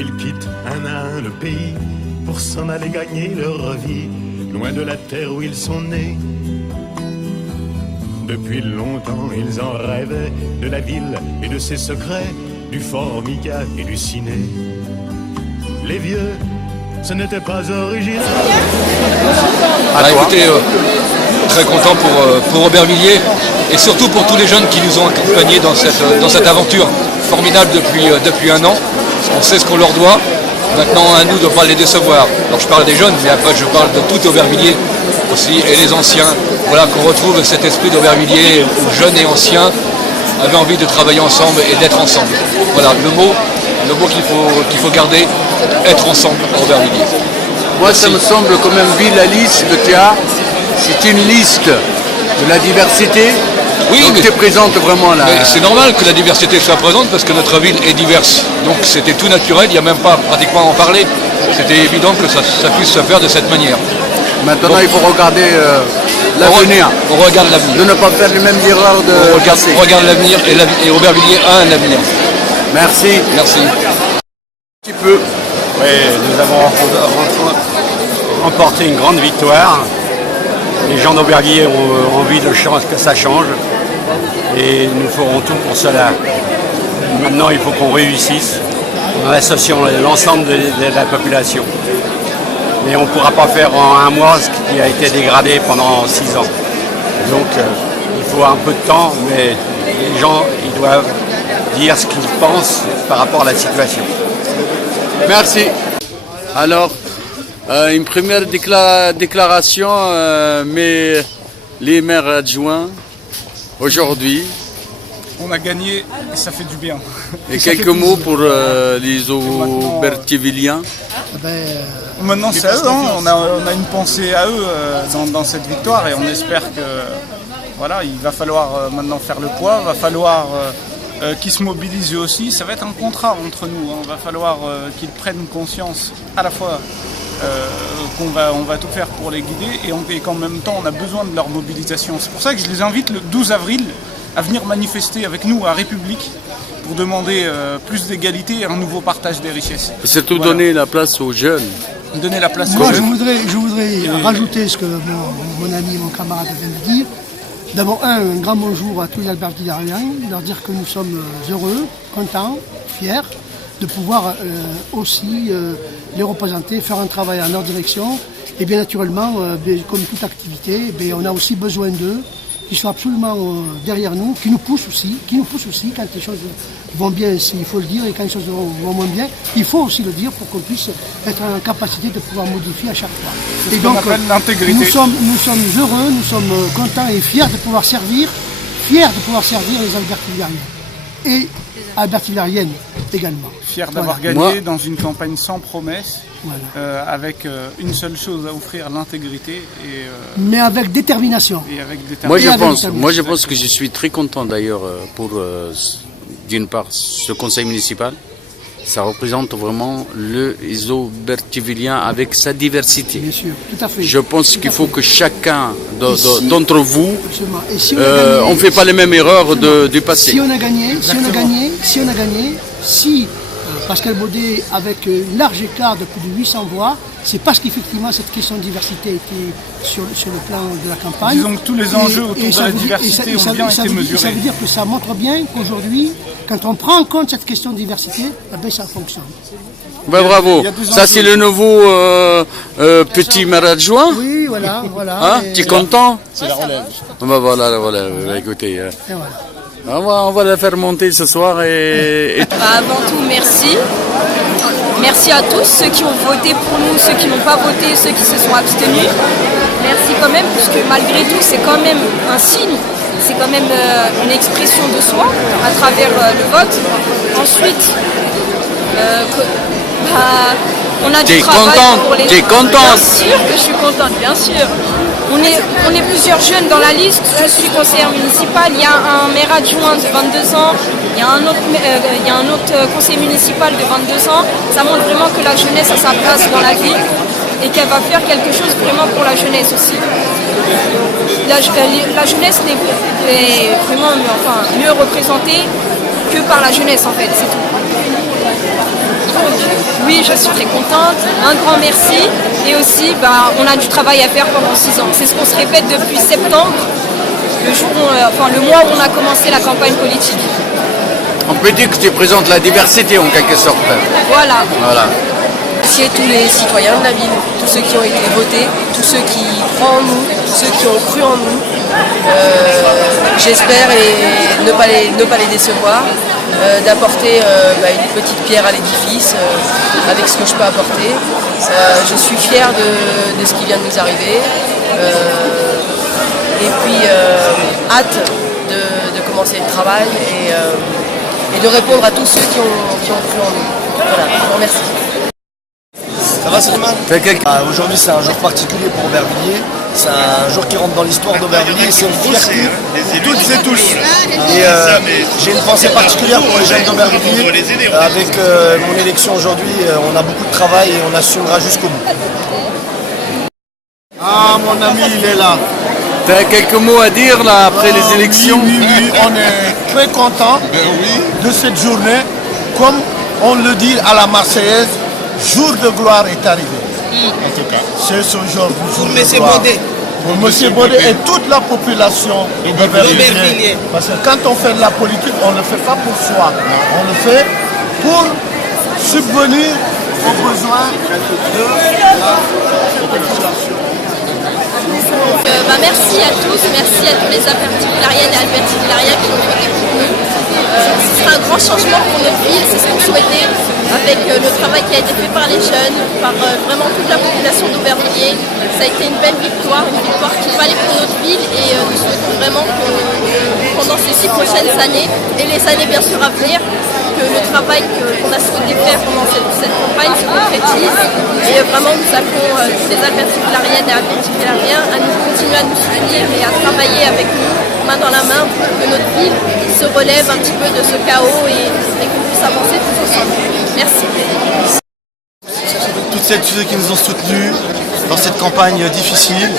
Ils quittent un à un le pays pour s'en aller gagner leur vie, loin de la terre où ils sont nés. Depuis longtemps, ils en rêvaient de la ville et de ses secrets, du Formica et du ciné. Les vieux, ce n'était pas original. Écoutez, très content pour Aubervilliers et surtout pour tous les jeunes qui nous ont accompagnés dans cette aventure formidable depuis un an. On sait ce qu'on leur doit. Maintenant, à nous de ne pas les décevoir. Alors je parle des jeunes, mais après je parle de tout Aubervilliers aussi, et les anciens. Voilà, qu'on retrouve cet esprit d'Aubervilliers où jeunes et anciens avaient envie de travailler ensemble et d'être ensemble. Voilà, le mot qu'il faut garder, être ensemble à Aubervilliers. Moi, ça me semble quand même bien la liste de théâtre. C'est une liste de la diversité. Oui, donc tu présentes vraiment là. Mais c'est normal que la diversité soit présente parce que notre ville est diverse. Donc c'était tout naturel, il n'y a même pas pratiquement à en parler. C'était évident que ça puisse se faire de cette manière. Maintenant, il faut regarder l'avenir. On regarde l'avenir. De ne pas faire les mêmes erreurs de passé. On regarde l'avenir et Aubervilliers a un avenir. Merci. Merci. Un petit peu. Oui, nous avons remporté une grande victoire. Les gens d'Aubervilliers ont envie que ça change. Et nous ferons tout pour cela. Maintenant, il faut qu'on réussisse en associant l'ensemble de la population. Mais on ne pourra pas faire en un mois ce qui a été dégradé pendant 6 ans. Donc, il faut un peu de temps, mais les gens, ils doivent dire ce qu'ils pensent par rapport à la situation. Merci. Alors, une première déclaration, mais les maires adjoints, aujourd'hui. On a gagné et ça fait du bien. Et quelques mots pour les Aubervilliens. Maintenant c'est à eux, hein. on a une pensée à eux dans cette victoire et on espère que voilà, il va falloir maintenant faire le poids, il va falloir qu'ils se mobilisent eux aussi. Ça va être un contrat entre nous, hein. Il va falloir qu'ils prennent conscience à la fois on va tout faire pour les guider et qu'en même temps on a besoin de leur mobilisation. C'est pour ça que je les invite le 12 avril à venir manifester avec nous à République pour demander plus d'égalité et un nouveau partage des richesses. Et surtout donner la place aux jeunes. Donner la place Moi, aux jeunes. je voudrais rajouter ce que mon ami, mon camarade vient de dire. D'abord, un grand bonjour à tous les Albertillariens, leur dire que nous sommes heureux, contents, fiers de pouvoir aussi les représenter, faire un travail en leur direction. Et bien naturellement, comme toute activité, on a aussi besoin d'eux, qui sont absolument derrière nous, qui nous poussent aussi quand les choses vont bien, il faut le dire, et quand les choses vont moins bien, il faut aussi le dire pour qu'on puisse être en capacité de pouvoir modifier à chaque fois. C'est ce qu'on appelle l'intégrité. Nous sommes heureux, nous sommes contents et fiers de pouvoir servir les Albertillariens et Albertillariennes également. Fiers d'avoir gagné dans une campagne sans promesse. Voilà. Avec une seule chose à offrir, l'intégrité. Mais avec détermination. Moi je pense que je suis très content d'ailleurs pour, d'une part, ce conseil municipal. Ça représente vraiment les Aubervilliens avec sa diversité. Bien sûr, tout à fait. Je pense qu'il faut que chacun d'entre vous, si on ne fait pas les mêmes erreurs du passé. Si on a gagné, Pascal Baudet, avec un large écart de plus de 800 voix, c'est parce qu'effectivement cette question de diversité était sur le plan de la campagne. Disons que tous les enjeux autour de la diversité ont bien été mesurés. Ça veut dire que ça montre bien qu'aujourd'hui, quand on prend en compte cette question de diversité, ça fonctionne. Ben bravo, ça c'est le nouveau petit maire adjoint. Oui, voilà. Hein, tu es content? C'est la relève. Ben voilà, écoutez. On va la faire monter ce soir Avant tout, merci. Merci à tous, ceux qui ont voté pour nous, ceux qui n'ont pas voté, ceux qui se sont abstenus. Merci quand même, puisque malgré tout, c'est quand même un signe, c'est quand même une expression de soi à travers le vote. Ensuite, on a du travail pour les gens. T'es contente? Bien sûr que je suis contente, bien sûr. On est plusieurs jeunes dans la liste. Je suis conseillère municipale. Il y a un maire adjoint de 22 ans. Il y a un autre conseiller municipal de 22 ans. Ça montre vraiment que la jeunesse a sa place dans la ville et qu'elle va faire quelque chose vraiment pour la jeunesse aussi. La jeunesse est vraiment mieux représentée que par la jeunesse en fait, c'est tout. Donc oui, je suis très contente, un grand merci. Et aussi, on a du travail à faire pendant 6 ans. C'est ce qu'on se répète depuis septembre, le mois où on a commencé la campagne politique. On peut dire que tu présentes la diversité en quelque sorte. Voilà. Merci à tous les citoyens de la ville, tous ceux qui ont été votés, tous ceux qui croient en nous, tous ceux qui ont cru en nous. J'espère et ne pas les décevoir, d'apporter une petite pierre à l'édifice avec ce que je peux apporter. Je suis fière de ce qui vient de nous arriver et puis hâte de commencer le travail et de répondre à tous ceux qui ont cru en nous. Voilà, je vous remercie. Ça va Slimane? Aujourd'hui c'est un jour particulier pour Aubervilliers, c'est un jour qui rentre dans l'histoire d'Aubervilliers et c'est une fierté pour toutes et tous. Et j'ai une pensée particulière pour les jeunes d'Aubervilliers. Avec mon élection aujourd'hui, on a beaucoup de travail et on assumera jusqu'au bout. Ah, mon ami il est là. Tu as quelques mots à dire là après les élections? Oui, on est très content de cette journée. Comme on le dit à la Marseillaise, jour de gloire est arrivé. En tout cas, c'est ce jour Pour de M. gloire. Baudet. Pour M. Baudet et toute la population d'Aubervilliers. Parce que quand on fait de la politique, on ne le fait pas pour soi. On le fait pour subvenir aux besoins de la population. Merci à tous, merci à tous les albertivillariennes et albertivillariens qui ont voté pour nous. Ce sera un grand changement pour notre ville, c'est ce qu'on souhaitait, avec le travail qui a été fait par les jeunes, par vraiment toute la population d'Aubervilliers. Ça a été une belle victoire, une victoire qu'il fallait pour notre ville et nous souhaitons vraiment que pendant ces 6 prochaines années et les années bien sûr à venir, que le travail qu'on a souhaité faire pendant cette campagne se concrétise et vraiment nous appelons tous les albertivillariennes et albertivillariens à nous continuer à nous soutenir et à travailler avec nous main dans la main pour que notre ville se relève un petit peu de ce chaos et qu'on puisse avancer tous ensemble. Merci. Toutes celles et ceux qui nous ont soutenus dans cette campagne difficile,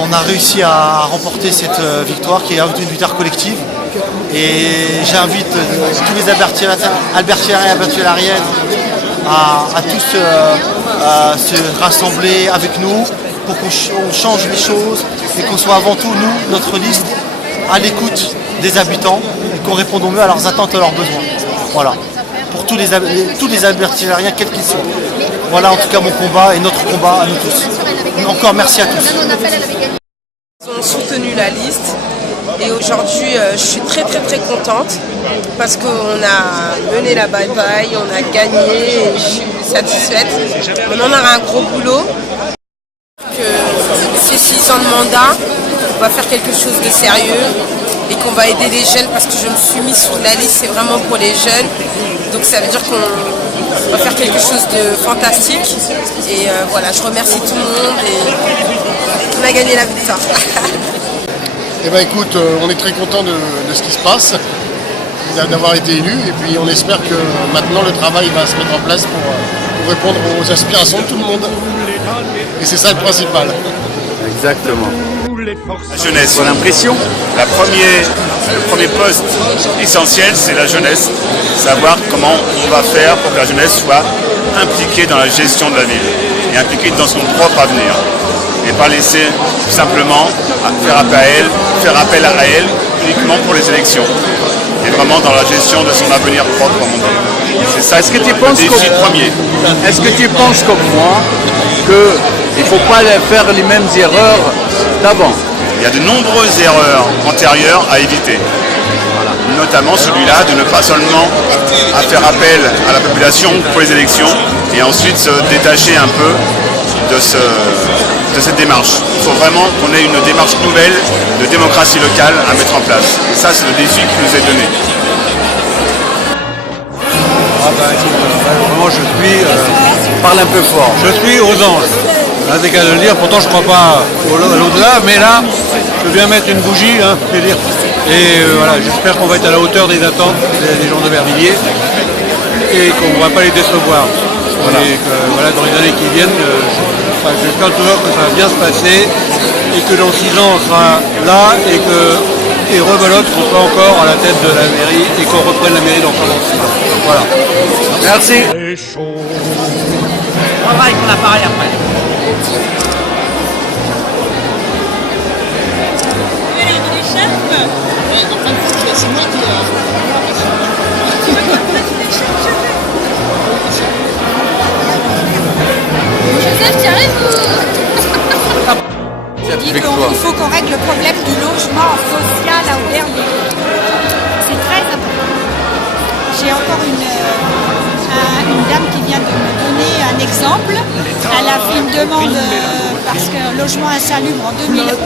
on a réussi à remporter cette victoire qui est une victoire collective. Et j'invite tous les albertivillariens et albertivillariennes à tous se rassembler avec nous pour qu'on change les choses et qu'on soit avant tout, nous, notre liste, à l'écoute des habitants et qu'on réponde au mieux à leurs attentes et à leurs besoins. Voilà. Pour tous les albertivillariens, quels qu'ils soient. Voilà en tout cas mon combat et notre combat à nous tous. Encore merci à tous. Ils ont soutenu la liste et aujourd'hui je suis très contente parce qu'on a mené la bataille, on a gagné et je suis satisfaite. On en aura un gros boulot. Que ces 6 ans de mandat, on va faire quelque chose de sérieux et qu'on va aider les jeunes parce que je me suis mise sur la liste, c'est vraiment pour les jeunes. Donc ça veut dire qu'on va faire quelque chose de fantastique. Et voilà, je remercie tout le monde et on a gagné la victoire. Eh bien écoute, on est très content de ce qui se passe, d'avoir été élu, et puis on espère que maintenant le travail va se mettre en place pour répondre aux aspirations de tout le monde. Et c'est ça le principal. Exactement. La jeunesse. Pour l'impression, le premier poste essentiel, c'est la jeunesse. Savoir comment on va faire pour que la jeunesse soit impliquée dans la gestion de la ville et impliquée dans son propre avenir. Et pas laisser simplement faire appel à elle uniquement pour les élections. Et vraiment dans la gestion de son avenir propre. C'est ça, est-ce que tu penses le défi premier. Est-ce que tu penses comme moi qu'il ne faut pas faire les mêmes erreurs d'avant? Il y a de nombreuses erreurs antérieures à éviter. Notamment celui-là de ne pas seulement faire appel à la population pour les élections et ensuite se détacher un peu de cette démarche. Il faut vraiment qu'on ait une démarche nouvelle de démocratie locale à mettre en place. Et ça, c'est le défi qui nous est donné. Vraiment, Parle un peu fort. je suis aux anges. C'est qu'à le dire, pourtant je ne crois pas à l'au-delà, mais là, je viens mettre une bougie, je veux dire. Et voilà, j'espère qu'on va être à la hauteur des attentes des gens d'Aubervilliers et qu'on ne va pas les décevoir. Et que, voilà, dans les années qui viennent, j'espère toujours que ça va bien se passer et que dans 6 ans on sera là et que rebelote qu'on soit encore à la tête de la mairie et qu'on reprenne la mairie dans 36 ans. Voilà. Merci. On va avec mon appareil après. C'est moi qui Joseph, tu arrives Il faut qu'on règle le problème du logement social à Aubervilliers. C'est très important. J'ai encore une dame qui vient de me donner un exemple. Elle a fait une demande parce qu'un logement insalubre en 2011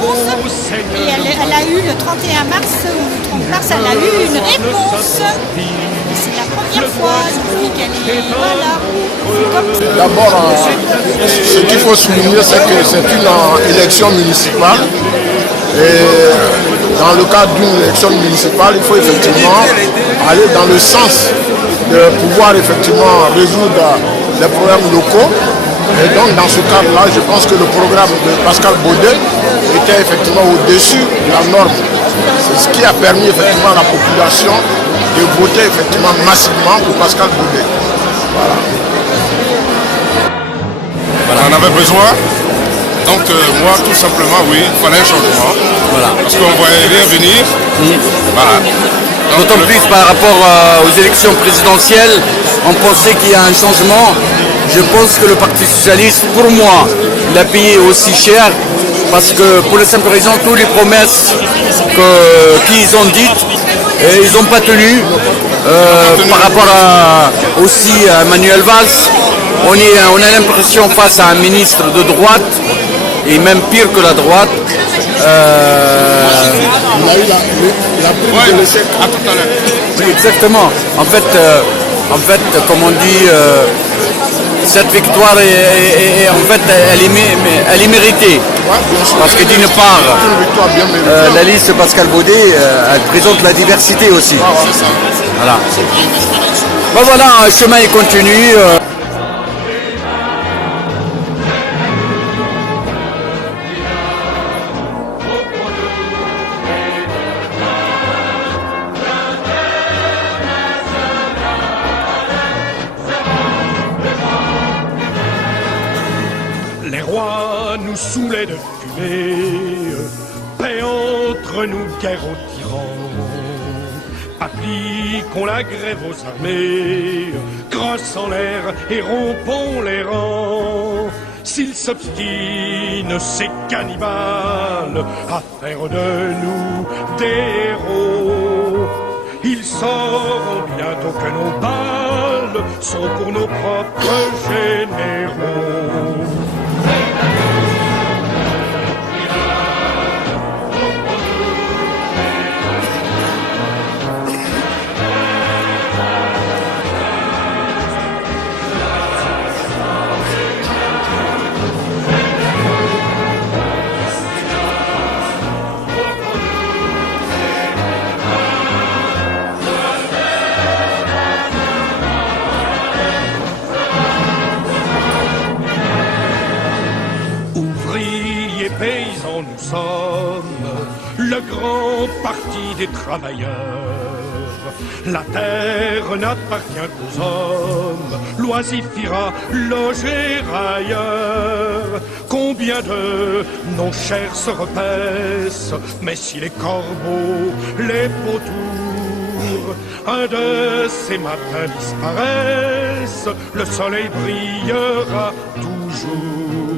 et elle a eu le 31 mars ou le 30 mars, elle a eu une réponse. Et c'est la première fois depuis qu'elle est... Voilà. D'abord, ce qu'il faut souligner, c'est que c'est une élection municipale. Et dans le cadre d'une élection municipale, il faut effectivement aller dans le sens de pouvoir effectivement résoudre les problèmes locaux. Et donc dans ce cadre-là, je pense que le programme de Pascal Baudet était effectivement au-dessus de la norme. C'est ce qui a permis effectivement à la population de voter effectivement massivement pour Pascal Baudet. Voilà. On en avait besoin. Donc moi tout simplement oui, il fallait un changement. Voilà. Parce qu'on voyait rien venir. Voilà. D'autant plus par rapport aux élections présidentielles, on pensait qu'il y a un changement. Je pense que le Parti Socialiste, pour moi, l'a payé aussi cher parce que pour la simple raison, toutes les promesses qu'ils ont dites, ils n'ont pas tenu. Par rapport aussi à Manuel Valls, on a l'impression face à un ministre de droite, et même pire que la droite. On a eu la prise de l'échec. À tout à l'heure. Oui, exactement. En fait, comme on dit, cette victoire elle est méritée. Parce que d'une part, la liste Pascal Baudet, elle présente la diversité aussi. Voilà. Ben voilà, le chemin est continu. Les rois nous saoulaient de fumée, paix entre nous, guerre aux tyrans. Appliquons la grève aux armées, grâce en l'air et rompons les rangs. S'ils s'obstinent, ces cannibales, à faire de nous des héros, ils sauront bientôt que nos balles sont pour nos propres généraux. Paysans nous sommes, le grand parti des travailleurs. La terre n'appartient qu'aux hommes, l'oisifira loger ailleurs. Combien de nos chairs se repaissent, mais si les corbeaux, les vautours, un de ces matins disparaissent, le soleil brillera toujours.